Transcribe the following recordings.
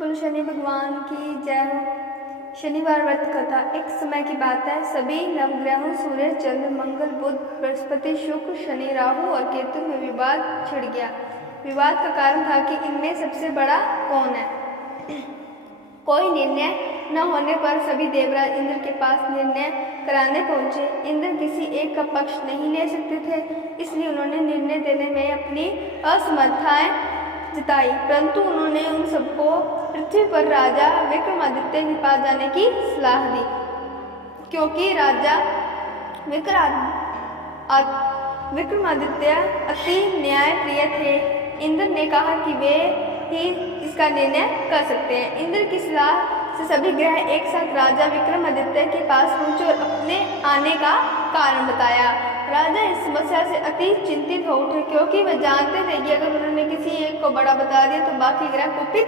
बोलो शनि भगवान की जय हो। शनिवार व्रत कथा। एक समय की बात है, सभी नवग्रहों सूर्य, चंद्र, मंगल, बुध, बृहस्पति, शुक्र, शनि, राहु और केतु में विवाद छिड़ गया। विवाद का कारण था कि इनमें सबसे बड़ा कौन है। कोई निर्णय न होने पर सभी देवराज इंद्र के पास निर्णय कराने पहुंचे। इंद्र किसी एक का पक्ष नहीं ले सकते थे, इसलिए उन्होंने निर्णय देने में अपनी असमर्थताएं जताई, परंतु उन्होंने उन सबको पृथ्वी पर राजा विक्रमादित्य के पास जाने की सलाह दी, क्योंकि राजा विक्रमादित्य अति न्यायप्रिय थे। इंद्र ने कहा कि वे ही इसका निर्णय कर सकते हैं। इंद्र की सलाह से सभी ग्रह एक साथ राजा विक्रमादित्य के पास पहुंचे और अपने आने का कारण बताया। राजा इस समस्या से अति चिंतित हो उठे, क्योंकि वे जानते थे कि अगर उन्होंने किसी एक को बड़ा बता दिया तो बाकी ग्रह कुपित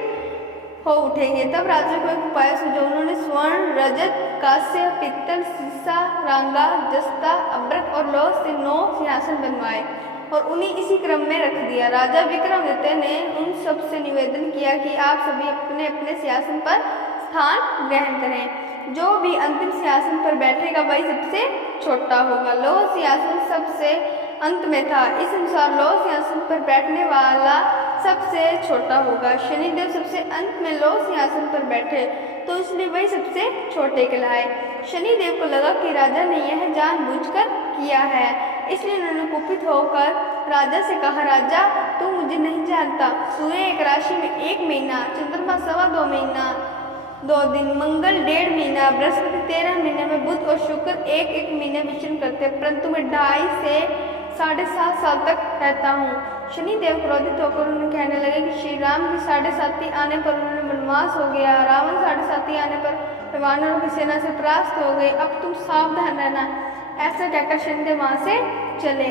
हो उठेंगे। तब राजा को एक उपाय सूझा। उन्होंने स्वर्ण, रजत, कांस्य, पित्तल, सीसा, रांगा, जस्ता, अब्रक और लौह से 9 सिंहासन बनवाए और उन्हें इसी क्रम में रख दिया। राजा विक्रमादित्य ने उन सब से निवेदन किया कि आप सभी अपने अपने सिंहासन पर स्थान ग्रहण करें। जो भी अंतिम सिंहासन पर बैठेगा वही सबसे छोटा होगा। लौह सिंहासन सबसे अंत में था, इस अनुसार लौह सिंहासन पर बैठने वाला सबसे छोटा होगा। शनिदेव सबसे अंत में लौह सिंहासन पर बैठे, तो इसलिए वही सबसे छोटे कहलाए। शनिदेव को लगा कि राजा ने यह जानबूझकर किया है, इसलिए उन्होंने कुपित होकर राजा से कहा, राजा तू मुझे नहीं जानता। सूर्य एक राशि में 1 महीना, चंद्रमा 2.25 महीना 2 दिन, मंगल 1.5 महीना, बृहस्पति 13 महीने में, बुध और शुक्र 1-1 महीने विचरण करते, परंतु मैं 2.5 से 7.5 साल तक रहता हूँ। शनिदेव क्रोधित होकर उन्हें कहने लगे कि श्री राम की 7.5 आने पर उन्हें वनवास हो गया, रावण 7.5 आने पर वानरों की सेना से परास्त हो गए, अब तुम सावधान रहना। ऐसा कहकर शनिदेव वहां से चले।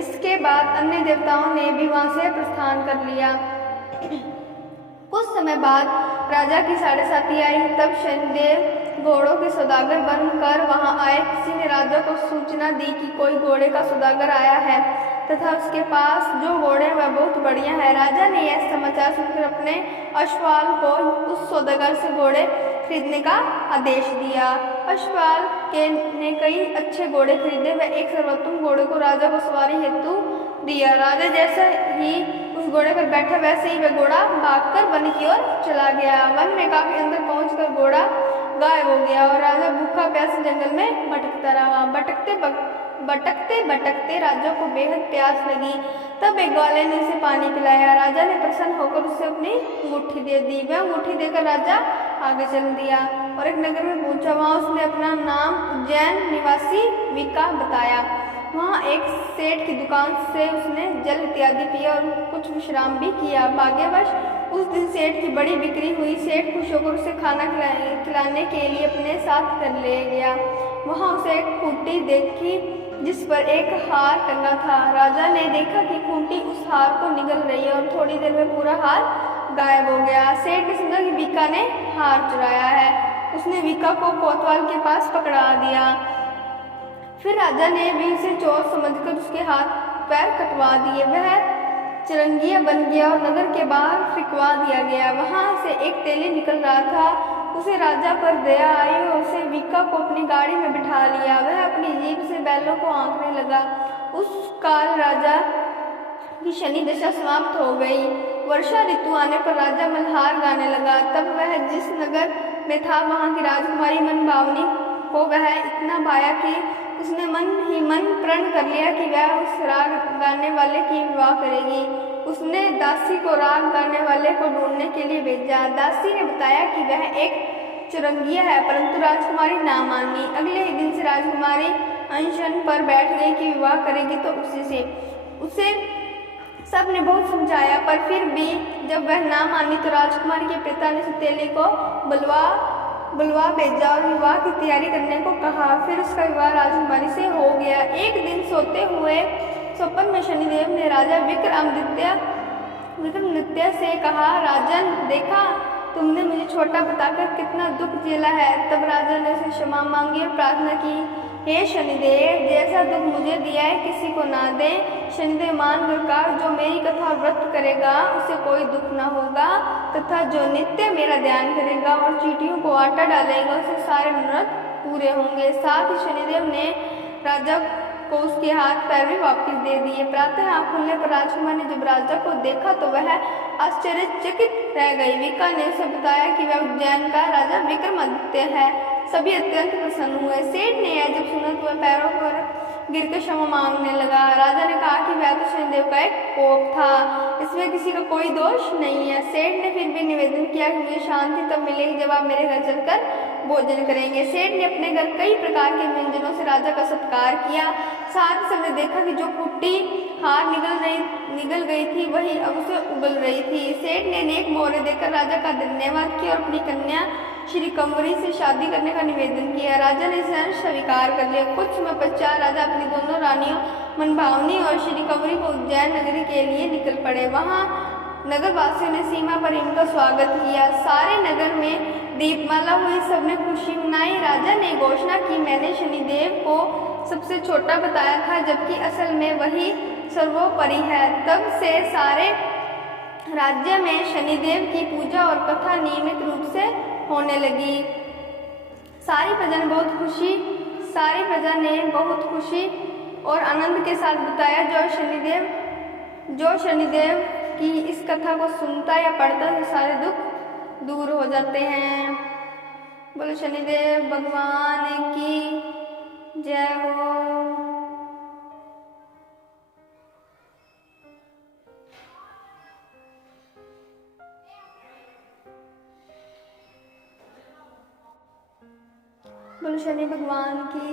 इसके बाद अन्य देवताओं ने भी वहां से प्रस्थान कर लिया। कुछ समय बाद राजा की 7.5 आई, तब शनिदेव घोड़ों के सौदागर बनकर वहां आए। किसी ने राजा को सूचना दी कि कोई घोड़े का सौदागर आया है तथा उसके पास जो घोड़े वह बहुत बढ़िया है। राजा ने यह समाचार सुनकर अपने अश्वाल को उस सौदागर से घोड़े खरीदने का आदेश दिया। अश्वाल ने कई अच्छे घोड़े खरीदे। वह एक सर्वोत्तम घोड़े को राजा को सवारी हेतु दिया। राजा जैसे ही उस घोड़े पर बैठा, वैसे ही वह घोड़ा भागकर वन की ओर चला गया। वन में काफी अंदर पहुंचकर घोड़ा गायब हो गया और राजा भूखा प्यासा जंगल में भटकता रहा। भटकते भटकते राजा को बेहद प्यास लगी। तब एक ग्वाले ने उसे पानी पिलाया। राजा ने प्रसन्न होकर उसे अपनी अंगूठी दे दी। वह अंगूठी देकर राजा आगे चल दिया और एक नगर में पहुंचा। वहां उसने अपना नाम उज्जैन निवासी विका बताया। वहां एक सेठ की दुकान से उसने जल इत्यादि पिया और कुछ विश्राम भी किया। भाग्यवश उस दिन सेठ की बड़ी बिक्री हुई। सेठ खुश होकर उसे खाना खिलाने के लिए अपने साथ कर ले गया। वहां उसे एक खूंटी देखी जिस पर एक हार टंगा था। राजा ने देखा कि खूंटी उस हार को निगल रही है और थोड़ी देर में पूरा हार गायब हो गया। सेठ ने समझा कि विका ने हार चुराया है। उसने विका को कोतवाल के पास पकड़ा दिया। फिर राजा ने भी उसे चोर समझकर उसके हाथ पैर कटवा दिए। वह चिरंगिया बन गया और नगर के बाहर फिकवा दिया गया। वहां से एक तेली निकल रहा था। उसे राजा पर दया आई और उसे विका को अपनी गाड़ी में बिठा लिया। वह अपनी जीभ से बैलों को आंकने लगा। उस काल राजा की शनि दशा समाप्त हो गई। वर्षा ऋतु आने पर राजा मल्हार गाने लगा। तब वह जिस नगर में था वहां की राजकुमारी मनभावनी को वह इतना भाया कि उसने मन ही मन प्रण कर लिया कि वह उस राग गाने वाले की विवाह करेगी। उसने दासी को राग गाने वाले को ढूंढने के लिए भेजा। दासी ने बताया कि वह एक चुरंगिया है, परंतु राजकुमारी ना मानी। अगले ही दिन से राजकुमारी अनशन पर बैठ गई कि विवाह करेगी तो उसे सब ने बहुत समझाया, पर फिर भी जब वह ना मानी तो राजकुमारी के पिता ने सौतेली को बुलवा भेजा और विवाह की तैयारी करने को कहा। फिर उसका विवाह राजकुमारी से हो गया। एक दिन सोते हुए स्वप्न में शनिदेव ने राजा विक्रमादित्य से कहा, राजन देखा तुमने मुझे छोटा बताकर कितना दुख झेला है। तब राजा ने उसे क्षमा मांगी और प्रार्थना की हे शनिदेव, जैसा दुख मुझे दिया है किसी को ना दे। शनिदेव मान कर कहा, जो मेरी कथा और व्रत करेगा उसे कोई दुख न होगा, तथा जो नित्य मेरा ध्यान करेगा और चींटियों को आटा डालेगा उसे सारे मनोरथ पूरे होंगे। साथ ही शनिदेव ने राजा को उसके हाथ पैर भी वापस दे दिए। प्रातः आँख खुलने पर राजकुमार ने जब राजा को देखा तो वह आश्चर्यचकित रह गई। विका ने उसे बताया कि वह उज्जैन का राजा विक्रमादित्य है। सभी अत्यंत प्रसन्न हुए। सेठ ने यह जब सुना तो वह पैरों पर गिरकर क्षमा मांगने लगा। राजा ने कहा कि वह तो शनिदेव का एक कोप था, इसमें किसी का कोई दोष नहीं है। सेठ ने फिर भी निवेदन किया कि मुझे शांति तब मिलेगी जब आप मेरे घर चलकर भोजन करेंगे। सेठ ने अपने घर कई प्रकार के व्यंजनों से राजा का सत्कार किया। साथ ही सबने देखा कि जो कुट्टी हार निगल गई थी वही अब उसे उगल रही थी। सेठ ने नेक मोहरे देकर राजा का धन्यवाद किया और अपनी कन्या श्री कंवरी से शादी करने का निवेदन किया। राजा ने इसे स्वीकार कर लिया। कुछ समय पश्चात राजा अपनी दोनों रानियों मनभावनी और श्री कंवरी को उज्जैन नगरी के लिए निकल पड़े। वहां नगर वासियों ने सीमा पर इनका स्वागत किया। सारे नगर में दीपमाला हुई, सबने खुशी मनाई। राजा ने घोषणा की, मैंने शनिदेव को सबसे छोटा बताया था, जबकि असल में वही सर्वोपरि है। तब से सारे राज्य में शनिदेव की पूजा और कथा नियमित रूप से होने लगी। सारी प्रजा ने बहुत खुशी और आनंद के साथ बताया। जो शनिदेव की इस कथा को सुनता या पढ़ता है सारे दुख दूर हो जाते हैं। बोलो शनिदेव भगवान की जय हो। बोलो शनि भगवान की